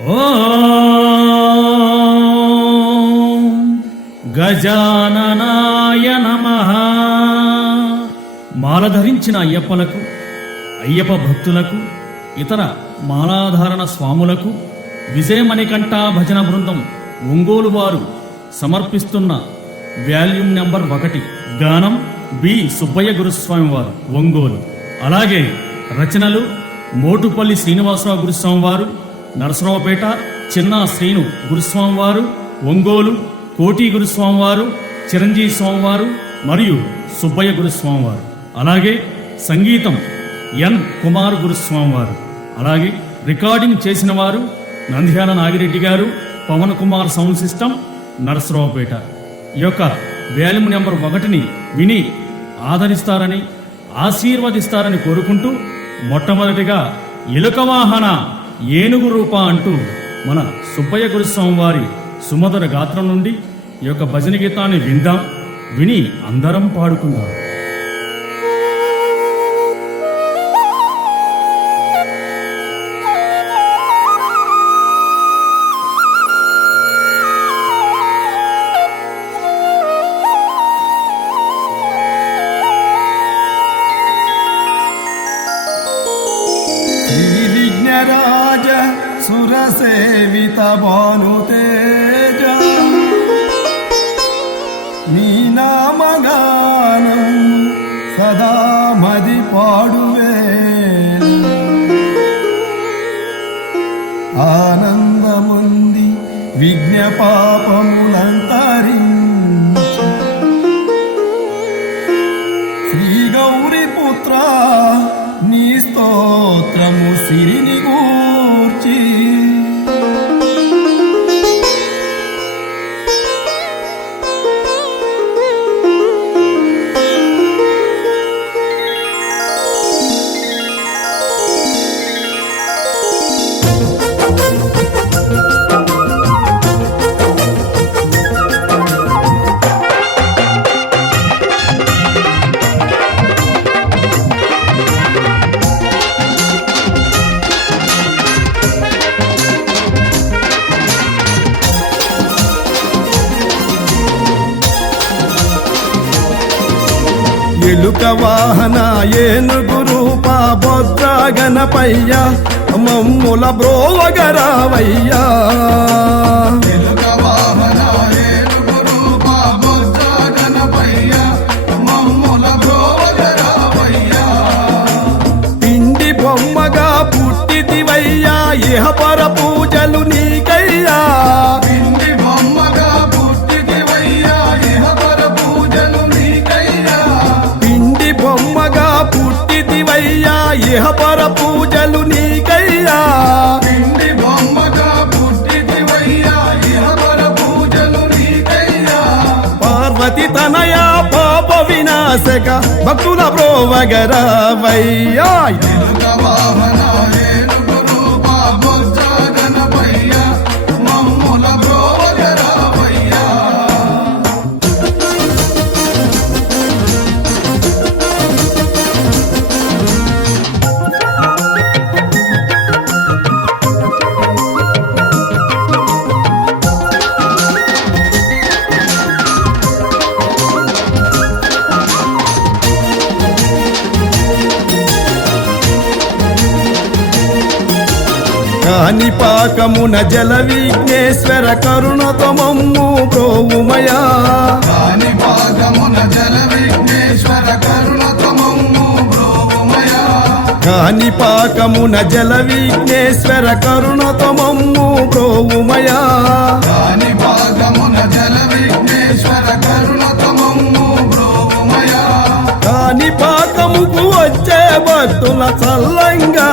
ఓం గజాననాయ నమః. మాల ధరించిన అయ్యప్పలకు, అయ్యప్ప భక్తులకు, ఇతర మాలాధారణ స్వాములకు విజయమణికంఠ భజన బృందం ఒంగోలు వారు సమర్పిస్తున్న వాల్యూమ్ నెంబర్ 1 గానం బి సుబ్బయ్య గురుస్వామి వారు ఒంగోలు. అలాగే రచనలు మోటుపల్లి శ్రీనివాసరావు గురుస్వామి వారు, నరసరావుపేట చిన్న శ్రీను గురుస్వామి వారు ఒంగోలు, కోటి గురుస్వామి వారు, చిరంజీవి స్వామి వారు మరియు సుబ్బయ్య గురుస్వామి వారు. అలాగే సంగీతం ఎన్ కుమార్ గురుస్వామి వారు. అలాగే రికార్డింగ్ చేసిన వారు నంద్యాల నాగిరెడ్డి గారు, పవన్ కుమార్ సౌండ్ సిస్టమ్, నరసరావుపేట. ఈ యొక్క వాల్యూమ్ నెంబర్ 1ని విని ఆదరిస్తారని, ఆశీర్వదిస్తారని కోరుకుంటూ మొట్టమొదటిగా ఎలుక వాహన ఏనుగు రూప అంటూ మన సుబ్బయ్య గురుస్వామి వారి సుమధుర గాత్రం నుండి ఈ యొక్క భజన గీతాన్ని విందాం, విని అందరం పాడుకుందాం. రాజ సురసేవిత భానుతేజ నీ నామగానం సదా మది పాడువే. ఆనందముంది విఘ్న పాపములంతరించి శ్రీ గౌరీ పుత్ర నీ స్తోత్రము సిరిని గూర్చి ఎలుక వాహన ఏనుగు రూప బొజ్జ గణపయ్య మమ్ముల బ్రోవగరావయ్యా. ఎలుక వాహన ఏనుగు రూప బొజ్జ గణపయ్య మమ్ముల బ్రోవగరావయ్యా. పిండి బొమ్మగా పుట్టిదివయ్యా ఇహపర పూజలు నీకయ్యా. పిండి బొమ్మగా పుట్టిదివయ్యా ఇహపర పూజలు నీకయ్యా. పిండి బొమ్మగా పుట్టిదివయ్యా ఇహపర పూజలు నీకయ్యా. పిండి బొమ్మగా పుట్టిదివయ్యా ఇహపర పూజలు నీకయ్యా. పార్వతి తనయ పాప వినాశక భక్తుల బ్రోవగరావయ్యా. ఎలుక వాహన ఏనుగు రూప బొజ్జ గణపయ్య మమ్ముల బ్రోవగరావయ్యా. కాణిపాకమున జల విఘ్నేశ్వర కరుణతో మమ్ము బ్రోవుమయా. కాణిపాకమున జల విఘ్నేశ్వర కరుణతో మమ్ము బ్రోవుమయా. కాణిపాకమున జల విఘ్నేశ్వర కరుణతో మమ్ము బ్రోవుమయా. కాణిపాకమున జల విఘ్నేశ్వర కరుణతో మమ్ము బ్రోవుమయా. కాణిపాకముకు వచ్చే భక్తుల చల్లంగా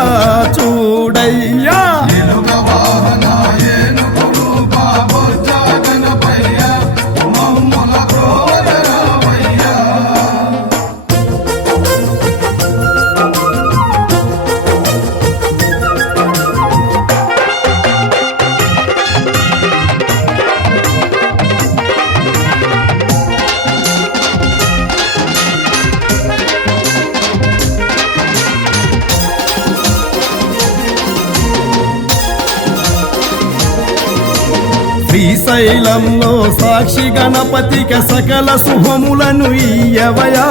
చూడయ్యా. ఎలుక వాహన ఏనుగు రూప బొజ్జ గణపయ్య మమ్ముల బ్రోవగరావయ్యా. శ్రీశైలంలో సాక్షి గణపతిక సకల శుభములను ఇయ్యవయా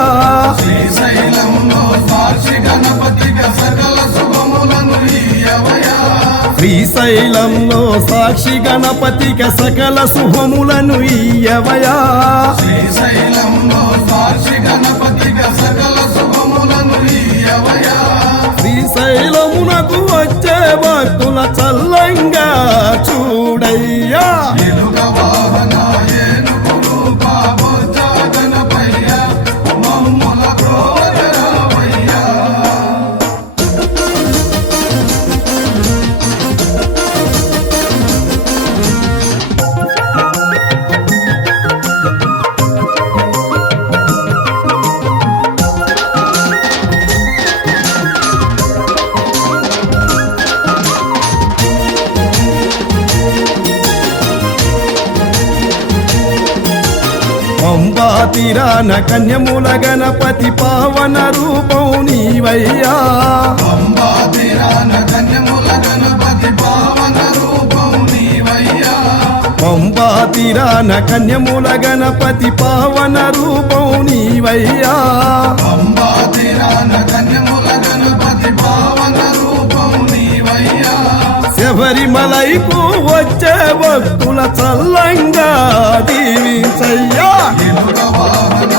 శ్రీశైలంలో సాక్షి గణపతిక సకల శుభములను ఇయ్యవయా శ్రీశైలంలో సాక్షి గణపతిక సకల శుభములను ఇయ్యవయా శ్రీశైలంలో సాక్షి గణపతిక సకల శుభములను ఇయ్యవయా శ్రీశైలమునకు వచ్చే భక్తుల చల్లంగా చూడయ్యా ఎలుక వాహన ఏనుగు రూప బొజ్జ గణపయ్య మమ్ముల ప్రోజరావయ్యా పంబా తీరాన కన్యముల గణపతి పావన రూపం నీవయ్యా పంబా తీరాన కన్యముల గణపతి పావన రూపం నీవయ్యా పంబా తీరాన కన్యముల గణపతి పావన రూపం నీవయ్యా పంబా తీరాన కన్యముల గణపతి పావన రూపం నీవయ్యా శబరిమలైకు వచ్చే భక్తుల చల్లంగా దీవించయ్యా ఎలుక వాహన